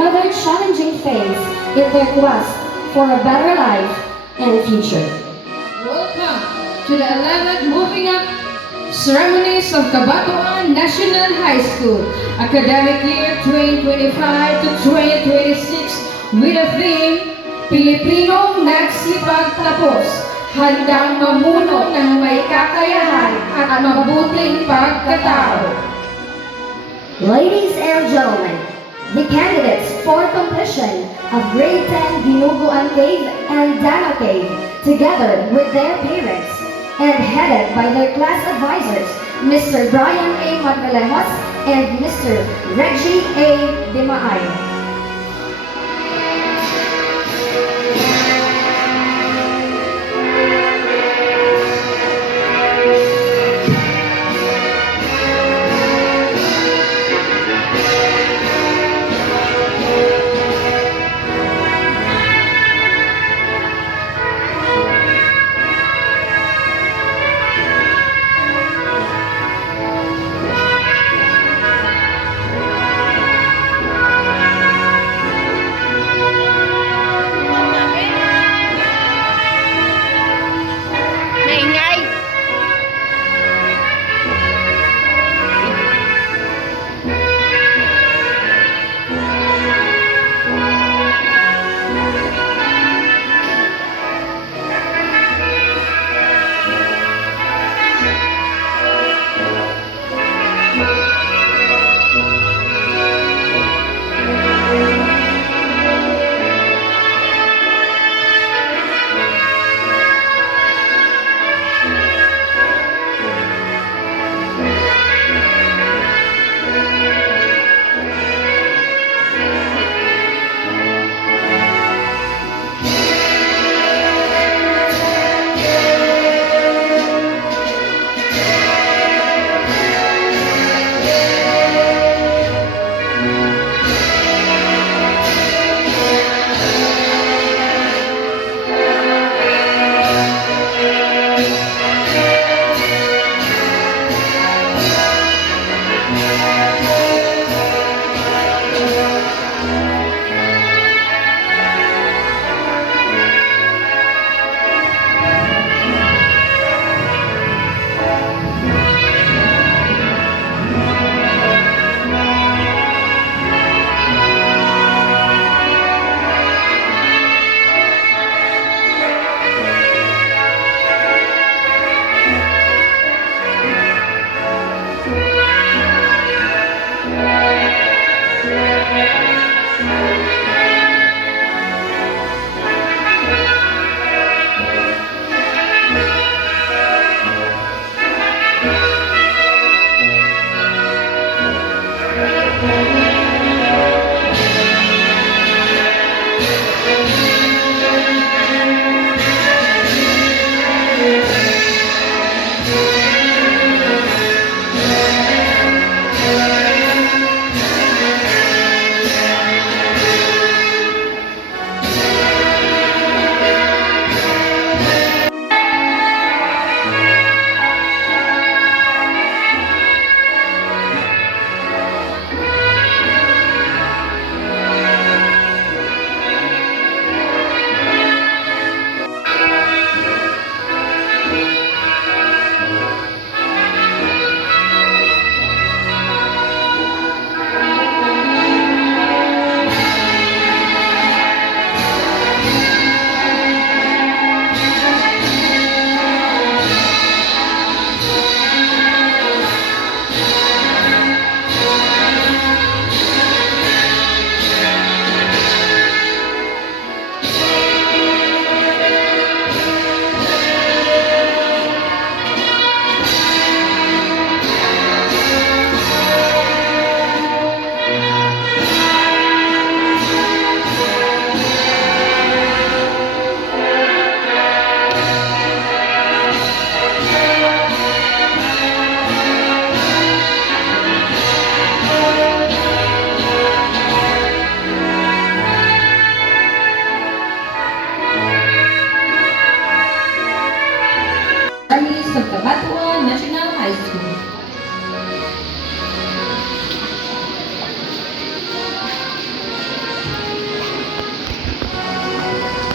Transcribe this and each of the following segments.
another challenging phase in their quest for a better life and future. Welcome to the 11th Moving Up Ceremonies of Cabatuan National High School, Academic Year 2025 to 2026 with the theme, Pilipinong Nagsipagtapos, handang mamuno ng may kakayahan at mabuting pagkatao. Ladies and gentlemen, the candidates for completion of Grade 10 Dinuguan Cave and Dano Cave, together with their parents, and headed by their class advisors, Mr. Brian A. Magdalejos and Mr. Reggie A. Dimaay.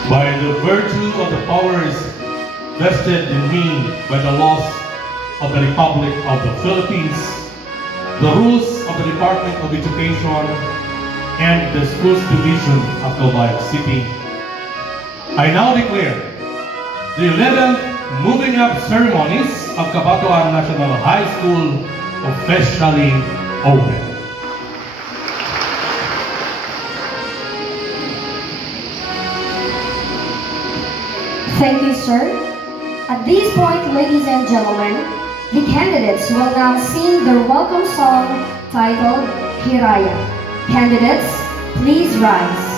by the virtue of the powers vested in me by the laws of the Republic of the Philippines, the rules of the Department of Education, and the Schools Division of Calbayog City, I now declare the 11th Moving Up Ceremonies of Cabatuan National High School officially open. Thank you, sir. At this point, ladies and gentlemen, the candidates will now sing their welcome song titled Hiraya. Candidates, please rise.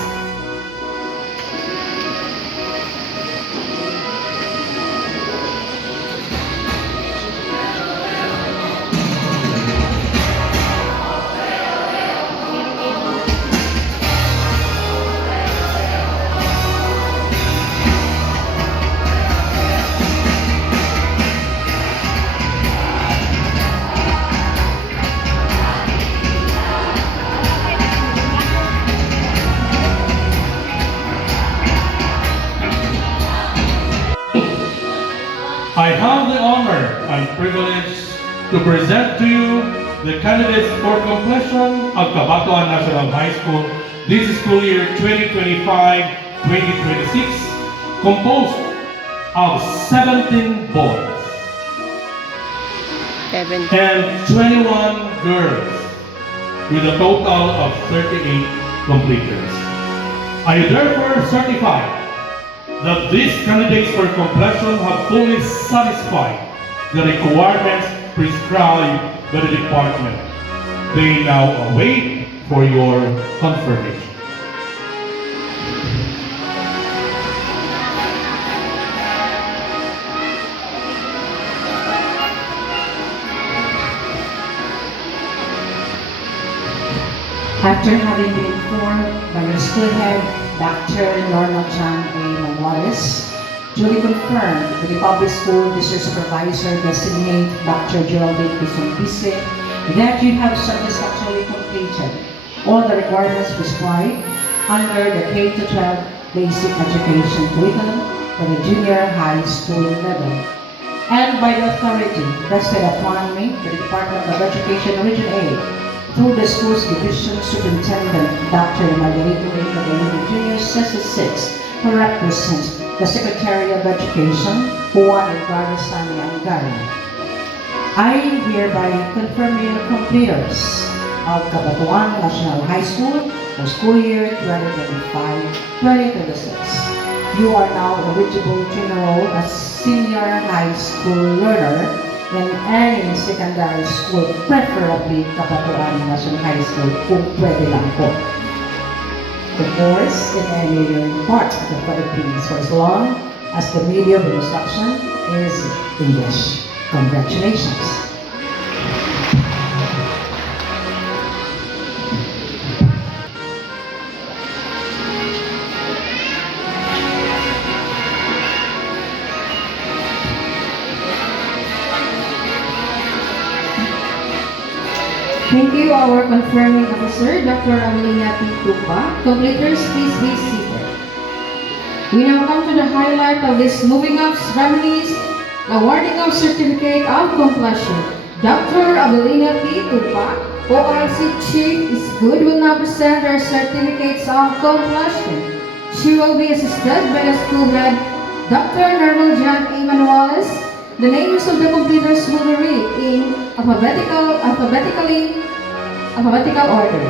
I have the honor and privilege to present to you the candidates for completion of Cabatuan National High School this school year 2025-2026, composed of 17 boys and 21 girls, with a total of 38 completers. I therefore certify that these candidates for completion have fully satisfied the requirements prescribed by the department. They now await for your confirmation. After having been informed by your school head, Dr. Norma John A. Manuales, duly confirmed with the public school district supervisor designate Dr. Geraldine Quezon-Bise that you have satisfactorily completed all the requirements prescribed under the K-12 basic education curriculum for the junior high school level. And by the authority vested upon me, the Department of Education Region A, through the school's division superintendent, Dr. Margarito A. Catalino Jr., Session 6, who represents the Secretary of Education, Juan Edgardo Sani Angara. I hereby confirm you completers of Cabatuan National High School for school year 2025-2026. You are now eligible to enroll as senior high school learner in any secondary school, preferably Cabatuan National High School, kung pwede lang po. Of course, in any part of the Philippines, for as long as the medium of instruction is English. Congratulations. Thank you, our confirming officer, Dr. Amelina P. Tupa. Completers, please be seated. We now come to the highlight of this moving up ceremonies, awarding of certificate of completion. Dr. Amelina P. Tupa, OIC Chief is good, will now present her certificates of completion. She will be assisted by the school head, Dr. Normal John A. Manuales. The names of the completers will be read in alphabetical order.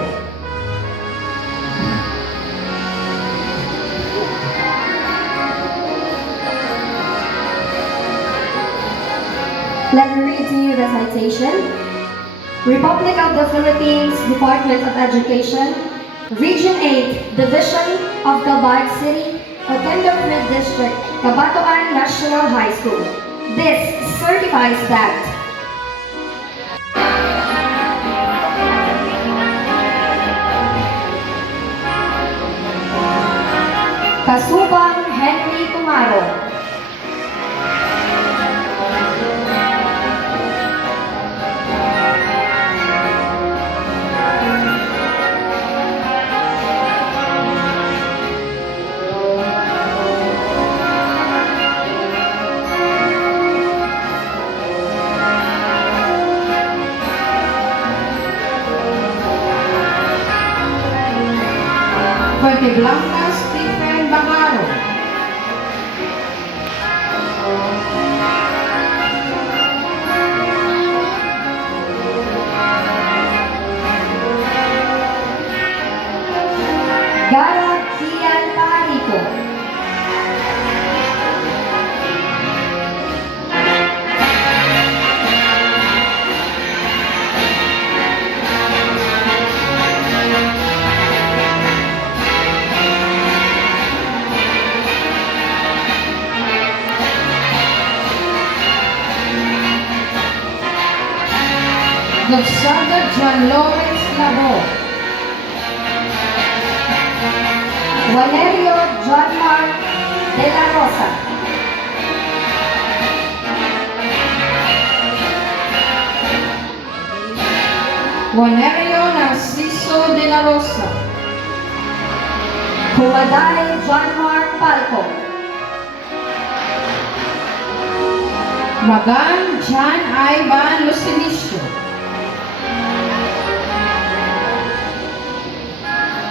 Let me read to you the citation. Republic of the Philippines, Department of Education, Region 8, Division of Calbayog City, Oquendo Fifth District, Cabatuan National High School. This certifies that Kasubang Henry Tumaro, Fuente Blanca Stephen Bangaro. Garot Kian Paharico. Gonzaga John Lawrence Labo. Valerio John Mark de la Rosa. Juanerio Narciso de la Rosa. Humaday John Mark Palco. Magan John Ivan Lucinicio.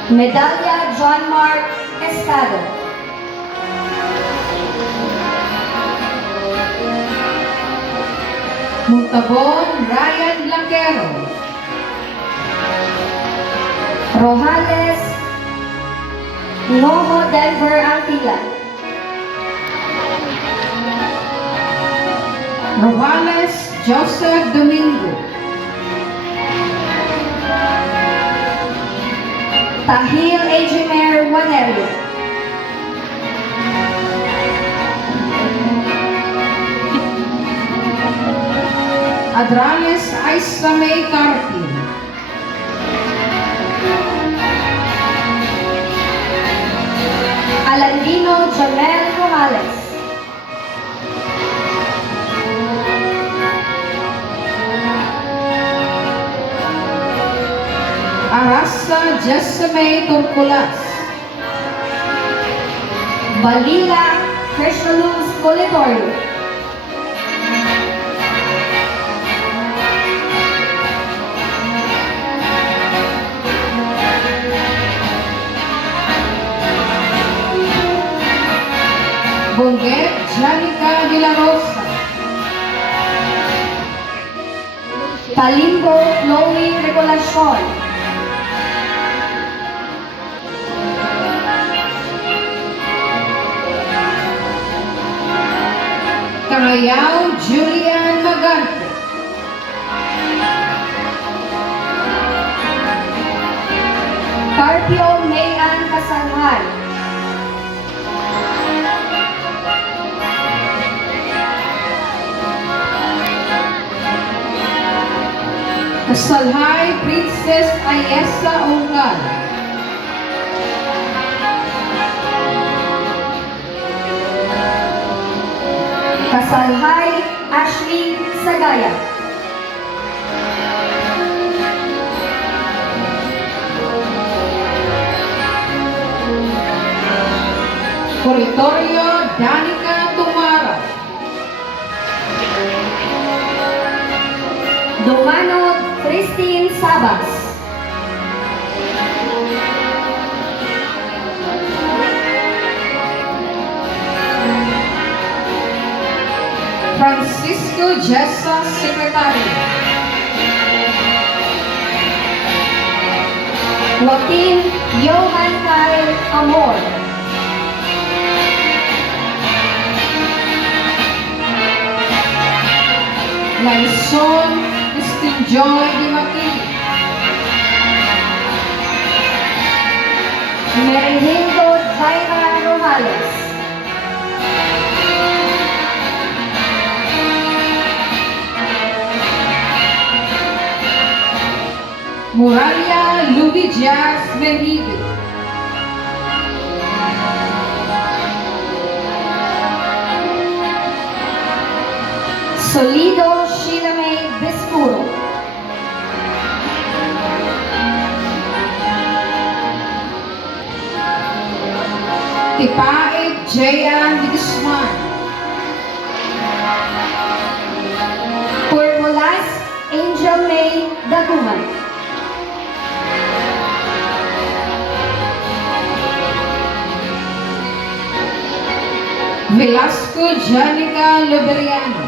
Medalla John Mark Estado. Muntabon Ryan Blanquero. Rojales Noho Denver Antilla. Rojales Joseph Domingo. Tahil Ajimer Wanerio. Adrales Aisamay Carpio. Alandino Jamel Rojales. Arasa Jessamay Turculas. Balila Krishnaluz Colitorio. Bonguet Janica de la Rosa. Palimbo Chloe Regulacion. Carayao Julian Magante. Carpio Mayan Kasanghar. Kasalhay Princess Ayesa Onggal. Kasalhay Ashley Sagaya. Coritorio Danica Tumara. Dumano Christine Sabas. Francisco Jessa Secretario. Joaquin Johan Kyle Amor. Laison Joy Di Makin. Merihindo Zaira Rojales. Muralia Lubijas Benito. Solido Sheila May Biscuro. Tipaig Jayan de Guzman. Purmulas Angel May Daguman. Velasco Janica Luberiano.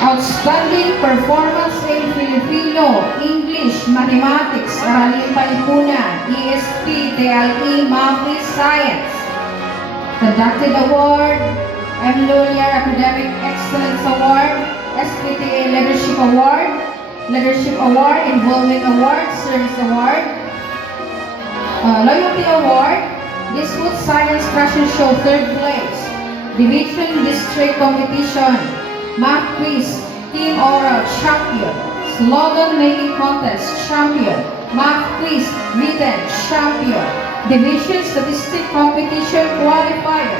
Outstanding performance in Filipino, English, Mathematics, Aralin Palipunan, ESP, TLE, Math, Science. Conducted Award, M. Lulier Academic Excellence Award, SPTA Leadership Award, Involvement Award, Service Award, Loyalty Award, Dispute Science Fashion Show 3rd place, Division District Competition, Math Quiz, Team Oral Champion, Slogan Making Contest Champion, Math Quiz Written Champion, Division Statistic Competition Qualifier,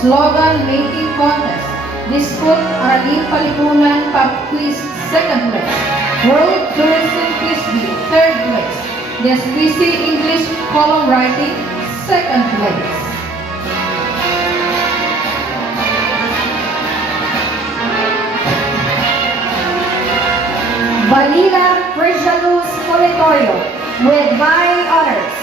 Slogan Making Contest, Dispute Aralin Palipunan Pub Quiz 2nd place, World Tourism Quiz B 3rd place, the SPC English Column Writing 2nd place. Vanilla Frijaluz Coletorio with high honors.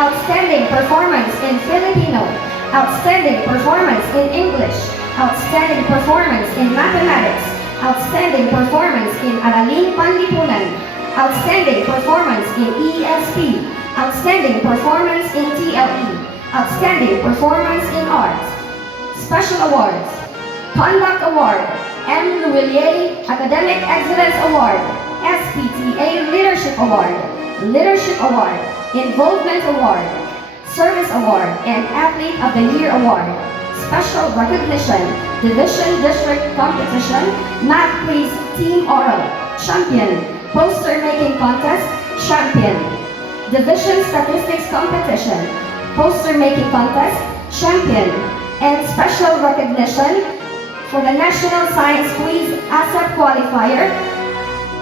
Outstanding performance in Filipino. Outstanding performance in English. Outstanding performance in Mathematics. Outstanding performance in Aralin Panlipunan. Outstanding performance in ESP. Outstanding performance in TLE. Outstanding performance in Arts. Special awards. Conduct Award. M. Luillier Academic Excellence Award. SPTA Leadership Award, Involvement Award, Service Award, and Athlete of the Year Award. Special recognition, Division District Competition, Math Quiz Team Oral, Champion, Poster Making Contest, Champion, Division Statistics Competition, Poster Making Contest, Champion, and special recognition for the National Science Quiz ASAP Qualifier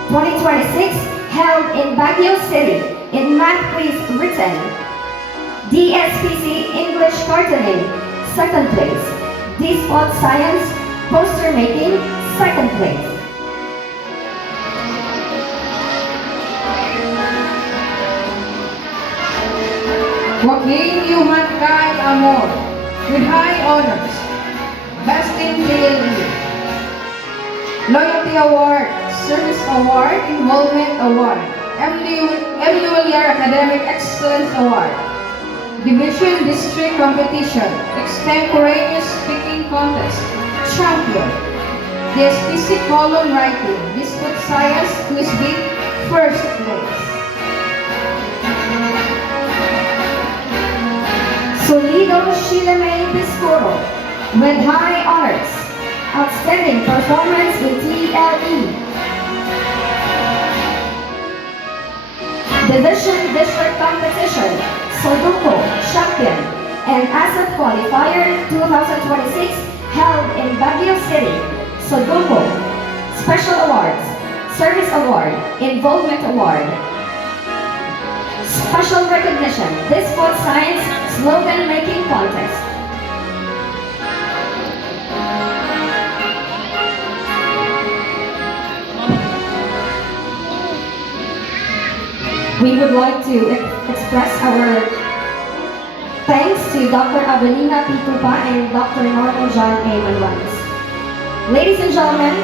2026 held in Baguio City in Math Quiz Written. DSPC English Cartooning, 2nd place. D-Spot Science Poster Making, 2nd place. Joaquin Yuhan Kai Amor with high honors. Best in TLE. Loyalty Award, Service Award, Involvement Award, M. Lulier Academic Excellence Award, Division District Competition, Extemporaneous Speaking Contest, Champion, the SPC Column Writing, Dispute Science Quiz B, 1st place. Solido Shileme Biscoro with high honors. Outstanding performance in TLE. Division District Competition, Sudoku Champion, and ASAP Qualifier 2026 held in Baguio City. Sudoku. Special awards, Service Award, Involvement Award. Special recognition, Dispute Science Slogan Making Contest. We would like to express our thanks to Dr. Avelina P. Tupa and Dr. Norman John A. Manuales. Ladies and gentlemen,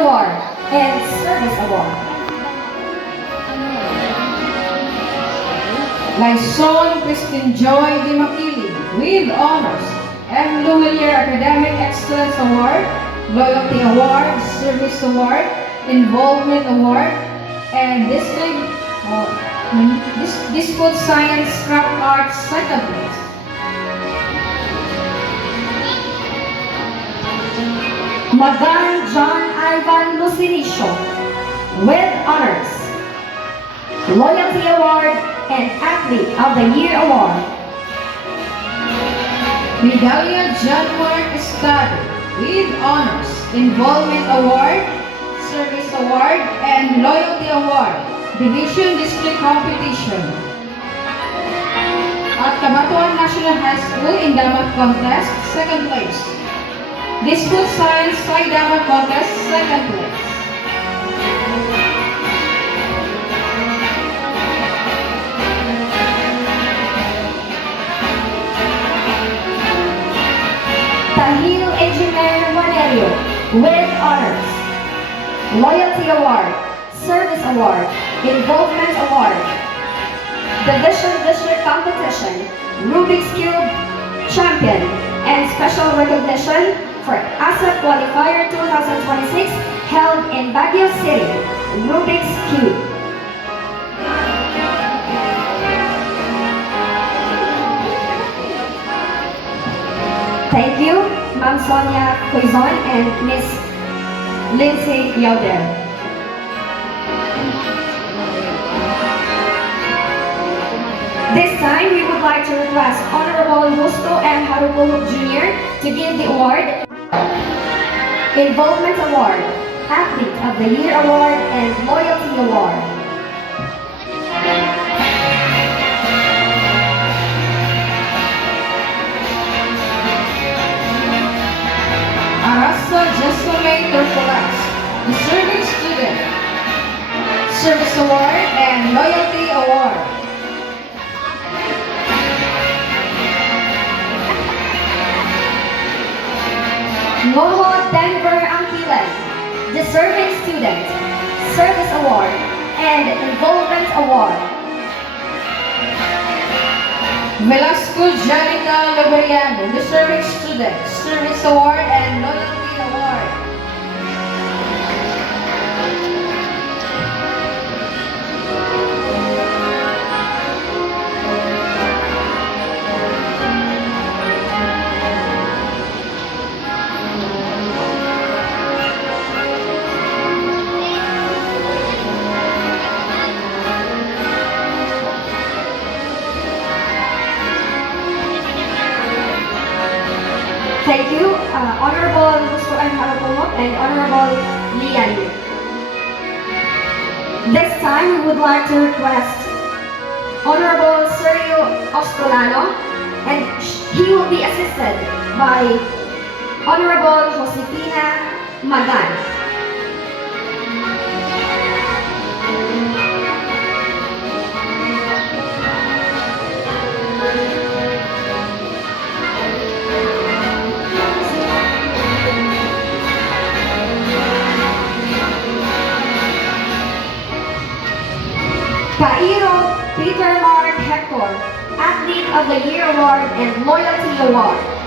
Award and Service Award. Lyson Christine Joy Di Makili with honors, M. Luillier Academic Excellence Award, Loyalty Award, Service Award, Involvement Award, and Dispute Science Craft Arts second place. Magan John Ivan Lucinicio with honors, Loyalty Award and Athlete of the Year Award. Medalla John Mark Estado with honors, Involvement Award, Service Award, and Loyalty Award, Division Display Competition. At Cabanatuan National High School in Damat Contest, second place. Dispute Science Sai Damat Contest, second place. Tahil Ejimer Monerio with honors, Loyalty Award, Service Award, Involvement Award, Division District Competition, Rubik's Cube Champion, and special recognition for ASEP Qualifier 2026 held in Baguio City, Rubik's Cube. Thank you, Ma'am Sonia Quezon and Miss Lindsay Yoder. This time, we would like to request Honorable Justo M. Haruko Jr. to give the award, Involvement Award, Athlete of the Year Award, and Loyalty Award. Arasa Jesole Terpolas, the Serving Student, Service Award, and Loyalty Award. Ngoho Denver Angkilan, Deserving Student, Service Award, and Involvement Award. Velasco Janica Labariano, Deserving Student, Service Award, and Loyalty Award. Thank you, Honorable Gusto M. Harapumot and Honorable Lian. This time, we would like to request Honorable Sergio Ostolano, and he will be assisted by Honorable Josefina Magan. Cairo Peter Mark Hector, Athlete of the Year Award and Loyalty Award.